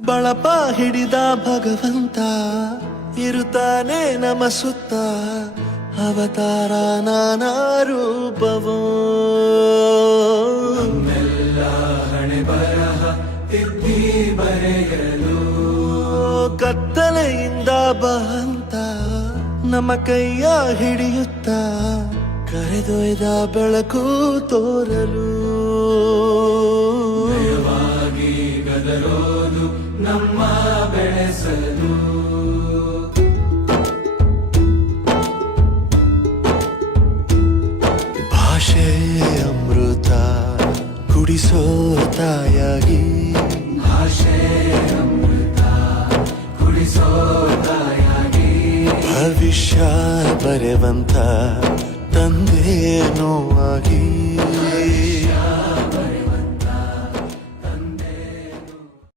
ಬಳಪ ಹಿಡಿದ ಭಗವಂತ ಇರುತ್ತಾನೆ ನಮ ಸುತ್ತ ಅವತಾರ ನಾನಾ ರೂಪವೋ ಹಣೆ ಬರಹ ತಿದ್ದಿ ಬರೆಯಲು ಕತ್ತಲೆಯಿಂದ ಬಂತ ನಮ್ಮ ಕೈಯ ಹಿಡಿಯುತ್ತ ಕರೆದೊಯ್ದ ಬೆಳಕು ತೋರಲು ದಯವಾಗಿ ಗದರೋದು ನಮ್ಮ ಬೆಳೆಸಲು ಭಾಷೆ ಅಮೃತ ಕುಡಿಸೋ ತಾಯಾಗಿ ಭಾಷೆ ಅಮೃತ ಕುಡಿಸೋ ತಾಯಾಗಿ ಭವಿಷ್ಯ ಬರೆವಂತ ತಂದೇನೋ ಆಗಿ